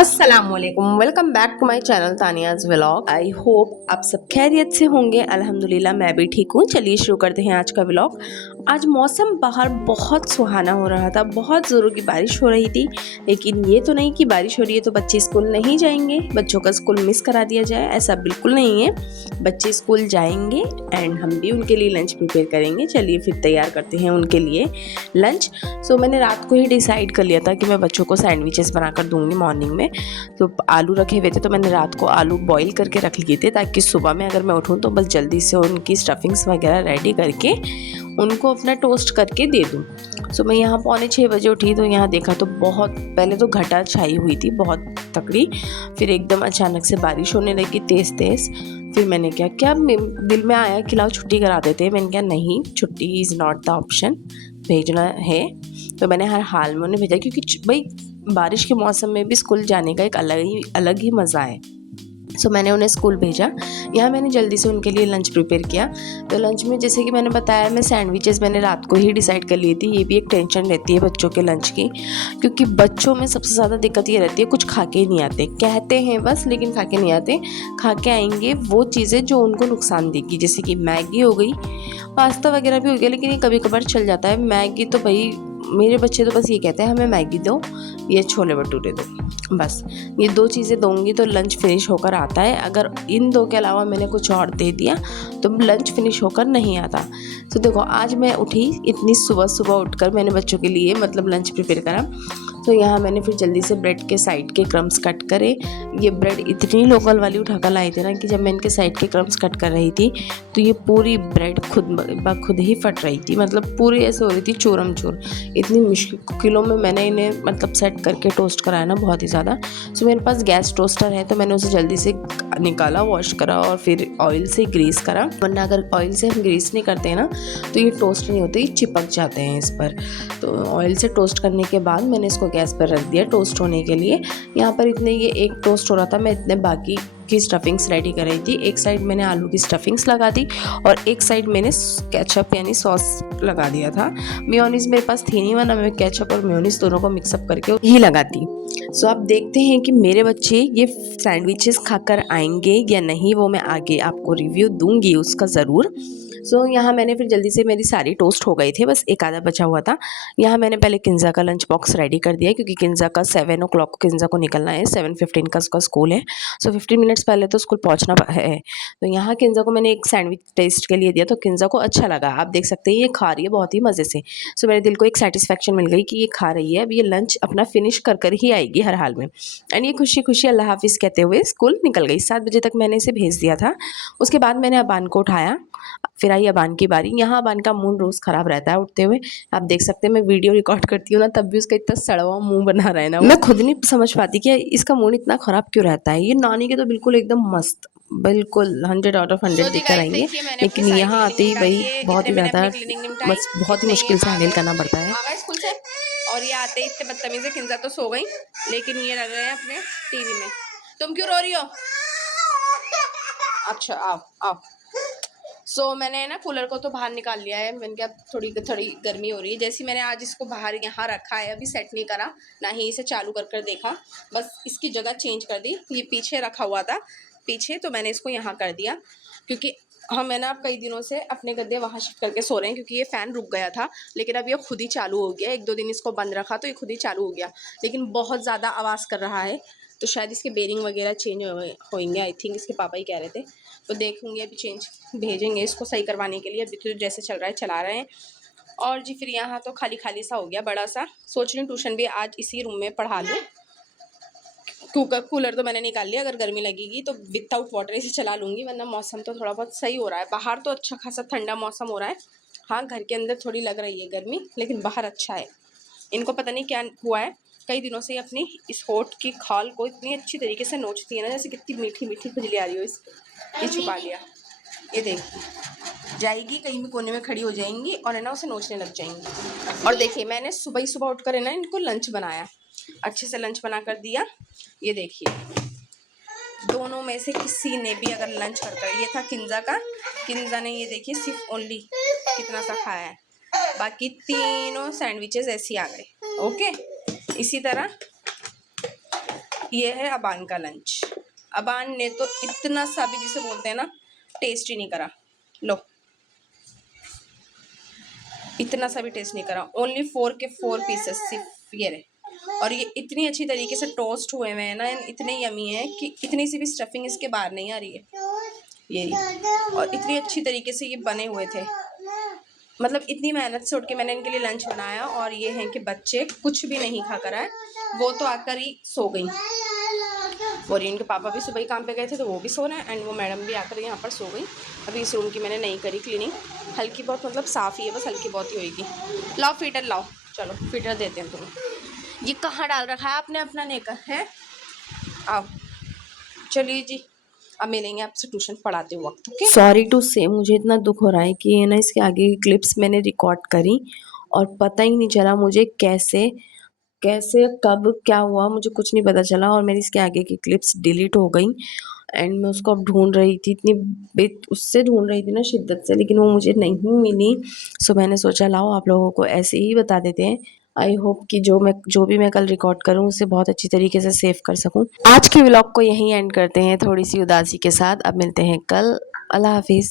अस्सलामुअलैकुम, welcome back to my channel Taniya's vlog. I hope आप सब खैरियत से होंगे। अल्हम्दुलिल्लाह मैं भी ठीक हूँ। चलिए शुरू करते हैं आज का व्लॉग। आज मौसम बाहर बहुत सुहाना हो रहा था, बहुत ज़ोरों की बारिश हो रही थी, लेकिन ये तो नहीं कि बारिश हो रही है तो बच्चे स्कूल नहीं जाएंगे, बच्चों का स्कूल मिस करा दिया जाए, ऐसा बिल्कुल नहीं है। बच्चे स्कूल जाएंगे एंड हम भी उनके लिए लंच प्रिपेयर करेंगे। चलिए फिर तैयार करते हैं उनके लिए लंच। सो मैंने रात को ही डिसाइड कर लिया था कि मैं बच्चों को सैंडविचेस बनाकर दूंगी मॉर्निंग में। तो आलू रखे हुए थे तो मैंने रात को आलू बॉईल करके रख लिए थे, ताकि सुबह में अगर मैं उठूँ तो बस जल्दी से उनकी स्टफिंग्स वगैरह रेडी करके उनको अपना टोस्ट करके दे दूँ। सो मैं यहाँ 5:45 बजे उठी तो यहाँ देखा तो बहुत पहले तो घटा छाई हुई थी बहुत तकड़ी, फिर एकदम अचानक से बारिश होने लगी तेज़ तेज़। फिर मैंने क्या दिल में आया कि लाओ छुट्टी करा देते हैं। मैंने कहा नहीं, छुट्टी इज़ नॉट द ऑप्शन, भेजना है। तो मैंने हर हाल में उन्हें भेजा, क्योंकि भाई बारिश के मौसम में भी स्कूल जाने का एक अलग ही मज़ा है। सो मैंने उन्हें स्कूल भेजा। यहाँ मैंने जल्दी से उनके लिए लंच प्रिपेयर किया। तो लंच में जैसे कि मैंने बताया, मैं सैंडविचेस मैंने रात को ही डिसाइड कर ली थी। ये भी एक टेंशन रहती है बच्चों के लंच की, क्योंकि बच्चों में सबसे ज़्यादा दिक्कत ये रहती है कुछ खा के ही नहीं आते, कहते हैं बस लेकिन खा के नहीं आते। खा के आएंगे वो चीज़ें जो उनको नुकसान देगी, जैसे कि मैगी हो गई, पास्ता वगैरह भी हो गया, लेकिन ये कभी कभार चल जाता है। मैगी तो भाई मेरे बच्चे तो बस ये कहते हैं हमें मैगी दो, ये छोले भटूरे दो, बस ये दो चीज़ें दूंगी तो लंच फिनिश होकर आता है। अगर इन दो के अलावा मैंने कुछ और दे दिया तो लंच फिनिश होकर नहीं आता। तो देखो आज मैं उठी इतनी सुबह सुबह उठकर मैंने बच्चों के लिए मतलब लंच प्रिपेयर करा। तो यहाँ मैंने फिर जल्दी से ब्रेड के साइड के क्रम्स कट करे। ये ब्रेड इतनी लोकल वाली उठा कर लाई थी ना कि जब मैं इनके साइड के क्रम्स कट कर रही थी तो ये पूरी ब्रेड खुद ही फट रही थी, मतलब पूरी ऐसे हो रही थी चूरम चूर। इतनी मुश्किलों में मैंने इन्हें मतलब सेट करके टोस्ट कराया ना, बहुत ही ज़्यादा। सो मेरे पास गैस टोस्टर है तो मैंने उसे जल्दी से निकाला, वॉश करा और फिर ऑयल से ग्रीस करा, वरना अगर ऑयल से हम ग्रीस नहीं करते हैं ना तो ये टोस्ट नहीं होते, ये चिपक जाते हैं इस पर। तो ऑयल से टोस्ट करने के बाद मैंने इसको गैस पर रख दिया टोस्ट होने के लिए। यहाँ पर इतने ये एक टोस्ट हो रहा था, मैं इतने बाकी की स्टफिंग्स रेडी कर रही थी। एक साइड मैंने आलू की स्टफिंग्स लगा दी और एक साइड मैंने केचप यानी सॉस लगा दिया था। मेयोनीज मेरे पास थी नहीं, वरना मैं केचप और मेयोनीज दोनों को मिक्सअप करके ही लगाती। सो आप देखते हैं कि मेरे बच्चे ये सैंडविचेस खाकर आएंगे या नहीं, वो मैं आगे आपको रिव्यू दूंगी उसका ज़रूर। सो यहाँ मैंने फिर जल्दी से मेरी सारी टोस्ट हो गई थे, बस एक आधा बचा हुआ था। यहाँ मैंने पहले किंजा का लंच बॉक्स रेडी कर दिया, क्योंकि किंजा का 7 o'clock को किंजा को निकलना है, 7:15 का उसका स्कूल है। सो 15 मिनट्स पहले तो स्कूल पहुँचना है। तो यहाँ किंजा को मैंने एक सैंडविच टेस्ट के लिए दिया, तो किंजा को अच्छा लगा। आप देख सकते हैं ये खा रही है बहुत ही मज़े से। सो मेरे दिल को एक सेटिस्फेक्शन मिल गई कि ये खा रही है, अब ये लंच अपना फिनिश कर ही आएगी हर हाल में। एंड ये खुशी खुशी अल्लाह हाफिज़ कहते हुए स्कूल निकल गई। 7 बजे तक मैंने इसे भेज दिया था। उसके बाद मैंने अबान को उठाया, फिर आई अबान की बारी। यहाँ अबान का मूड रोज़ ख़राब रहता है उठते हुए। आप देख सकते हैं मैं वीडियो रिकॉर्ड करती हूँ ना, तब भी उसका इतना सड़ा हुआ मुँह बना रहा है ना, मैं खुद नहीं समझ पाती कि इसका मूड इतना ख़राब क्यों रहता है। ये नानी के तो बिल्कुल एकदम मस्त, बिल्कुल 100 आउट ऑफ 100 देकर आएंगे, लेकिन यहाँ आते ही भाई बहुत ही ज़्यादा बस बहुत ही मुश्किल से हैंडल करना पड़ता है। स्कूल से और ये आते ही इतने बदतमीज़ है। किंजा तो सो गई, लेकिन ये लग रहे हैं अपने टीवी में। तुम क्यों रो रही हो? अच्छा आओ आओ। सो मैंने ना कूलर को तो बाहर निकाल लिया है। मैंने कहा थोड़ी थोड़ी गर्मी हो रही है, जैसी मैंने आज इसको बाहर यहाँ रखा है, अभी सेट नहीं करा, ना ही इसे चालू कर देखा, बस इसकी जगह चेंज कर दी। ये पीछे रखा हुआ था पीछे, तो मैंने इसको यहाँ कर दिया, क्योंकि हम है ना अब कई दिनों से अपने गद्दे वहाँ शिफ्ट करके सो रहे हैं, क्योंकि ये फ़ैन रुक गया था, लेकिन अब ये खुद ही चालू हो गया। 1-2 दिन इसको बंद रखा तो ये खुद ही चालू हो गया, लेकिन बहुत ज़्यादा आवाज़ कर रहा है, तो शायद इसके बेरिंग वगैरह चेंज होंगे, आई थिंक इसके पापा ही कह रहे थे। तो देखूँगी अभी चेंज भेजेंगे इसको सही करवाने के लिए। अभी तो जैसे चल रहा है चला रहे हैं। और जी फिर यहाँ तो खाली खाली सा हो गया बड़ा सा। सोच रही हूँ ट्यूशन भी आज इसी रूम में पढ़ा लूँ। कूलर तो मैंने निकाल लिया, अगर गर्मी लगेगी तो विदाउट वाटर इसे चला लूँगी, वरना मौसम तो थोड़ा बहुत सही हो रहा है। बाहर तो अच्छा खासा ठंडा मौसम हो रहा है, हाँ घर के अंदर थोड़ी लग रही है गर्मी, लेकिन बाहर अच्छा है। इनको पता नहीं क्या हुआ है, कई दिनों से अपनी इस होठ की खाल को इतनी अच्छी तरीके से नोचती है ना, जैसे कितनी मीठी मीठी खुजली आ रही हो। ये छुपा लिया, ये देखिए जाएगी कहीं भी कोने में खड़ी हो जाएंगी और है ना उसे नोचने लग जाएंगी। और देखिए मैंने सुबह ही सुबह उठकर है ना इनको लंच बनाया, अच्छे से लंच बना कर दिया। ये देखिए दोनों में से किसी ने भी अगर लंच करता है, ये था किंजा का, किंजा ने ये देखिए सिर्फ ओनली कितना सा खाया है, बाकी तीनों सैंडविचेस ऐसे ही आ गए। ओके, इसी तरह ये है अबान का लंच। अबान ने तो इतना सा भी, जिसे बोलते हैं ना, टेस्ट ही नहीं करा। लो, इतना सा भी टेस्ट नहीं करा। ओनली 4 के 4 पीसेस सिर्फ ये रहे। और ये इतनी अच्छी तरीके से टोस्ट हुए हुए हैं ना, इतने यमी है कि इतनी सी भी स्टफिंग इसके बाहर नहीं आ रही है ये। और इतनी अच्छी तरीके से ये बने हुए थे, मतलब इतनी मेहनत से उठ के मैंने इनके लिए लंच बनाया। और ये है कि बच्चे कुछ भी नहीं खा कर आए, वो तो आकर ही सो गई। और इनके पापा भी सुबह ही काम पे गए थे तो वो भी सो रहे हैं, एंड वो मैडम भी आकर यहाँ पर सो गई। अभी इस रूम की मैंने नहीं करी क्लीनिंग, हल्की बहुत, मतलब साफ़ ही है, बस हल्की बहुत ही होगी। लाओ फीटर लाओ, चलो फीटर देते हैं तुम्हें। ये कहाँ डाल रखा है आपने अपना नेकर है? आओ, चलिए जी, अब मिलेंगे आपसे ट्यूशन पढ़ाते वक्त, ओके। सॉरी टू से, मुझे इतना दुख हो रहा है कि ये ना इसके आगे की क्लिप्स मैंने रिकॉर्ड करी और पता ही नहीं चला मुझे कैसे कैसे कब क्या हुआ, मुझे कुछ नहीं पता चला और मेरी इसके आगे की क्लिप्स डिलीट हो गई। एंड मैं उसको अब ढूंढ रही थी, उससे ढूंढ रही थी ना शिद्दत से, लेकिन वो मुझे नहीं मिली। सो मैंने सोचा लाओ आप लोगों को ऐसे ही बता देते हैं। आई होप कि जो भी मैं कल रिकॉर्ड करूँ उसे बहुत अच्छी तरीके से सेव कर सकूँ। आज के व्लॉग को यहीं एंड करते हैं थोड़ी सी उदासी के साथ। अब मिलते हैं कल। अल्लाह हाफिज़।